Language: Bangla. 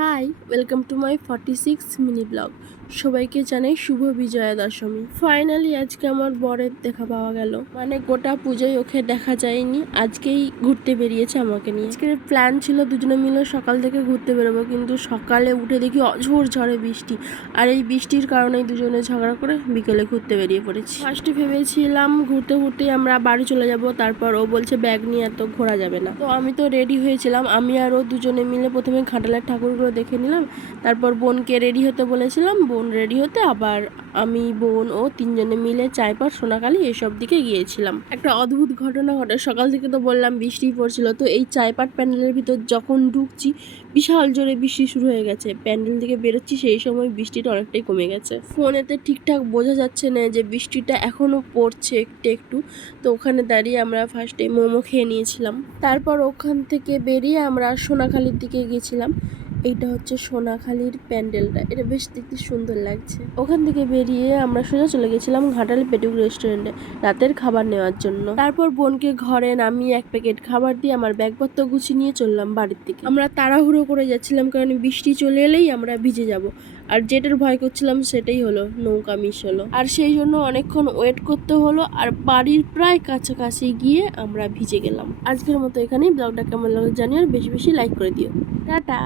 High, welcome to my 46 mini blog. সবাইকে জানাই শুভ বিজয়া দশমী। ফাইনালি আজকে আমার বরের দেখা পাওয়া গেল। মানে গোটা পুজোয় ওকে দেখা যায়নি, আজকেই ঘুরতে বেরিয়েছে আমাকে নিয়ে। আজকের প্ল্যান ছিল দুজনে মিলে সকাল থেকে ঘুরতে বেরোবো, কিন্তু সকালে উঠে দেখি অঝোর ঝড়ে বৃষ্টি। আর এই বৃষ্টির কারণেই দুজনে ঝগড়া করে বিকেলে ঘুরতে বেরিয়ে পড়েছি। ফার্স্টে ভেবেছিলাম ঘুরতে ঘুরতেই আমরা বাড়ি চলে যাব, তারপর ও বলছে ব্যাগ নিয়ে এত ঘোরা যাবে না। তো আমি তো রেডি হয়েছিলাম, আমি আর ও দুজনে মিলে প্রথমে ঘাটালের ঠাকুরগুলো দেখে নিলাম, তারপর বোনকে রেডি হতে বলেছিলাম, বোন রেডি হতে, আবার আমি, বোন ও তিনজনে মিলে চাইপাড়, সোনাখালি এসব দিকে গিয়েছিলাম। একটা অদ্ভুত ঘটনা ঘটে, সকাল থেকে তো বললাম বৃষ্টি পড়ছিল, তো এই চাইপাড় প্যান্ডেলের ভিতর যখন ঢুকছি বিশাল জোরে বৃষ্টি শুরু হয়ে গেছে। প্যান্ডেল থেকে বেরোচ্ছি সেই সময় বৃষ্টিটা অনেকটাই কমে গেছে। ফোনেতে ঠিকঠাক বোঝা যাচ্ছে না যে বৃষ্টিটা এখনো পড়ছে একটু একটু। তো ওখানে দাঁড়িয়ে আমরা ফার্স্টে মোমো খেয়ে নিয়েছিলাম, তারপর ওখান থেকে বেরিয়ে আমরা সোনাখালির দিকে গেছিলাম। এইটা হচ্ছে সোনাখালির প্যান্ডেলটা, এটা বেশ দেখতে সুন্দর লাগছে। ওখান থেকে বেরিয়ে আমরা সোজা চলে গেছিলাম ঘাটাল পেটুক রেস্টুরেন্টে রাতের খাবার নেওয়ার জন্য। তারপর বোনকে ঘরে নামিয়ে এক প্যাকেট খাবার দিয়ে আমার ব্যাগপত্র গুছিয়ে নিয়ে চললাম বাড়ির দিকে। আমরা তাড়াহুড়ো করে যাচ্ছিলাম, কারণ বৃষ্টি চলে এলেই আমরা ভিজে যাব। আর যেটার ভয় করছিলাম সেটাই হলো, নৌকা মিস হলো। আর সেই জন্য অনেকক্ষণ ওয়েট করতে হলো, আর বাড়ির প্রায় কাছাকাছি গিয়ে আমরা ভিজে গেলাম। আজকের মতো এখানেই। ব্লগটা কেমন লাগলো জানিও, আর বেশি বেশি লাইক করে দিও। টাটা।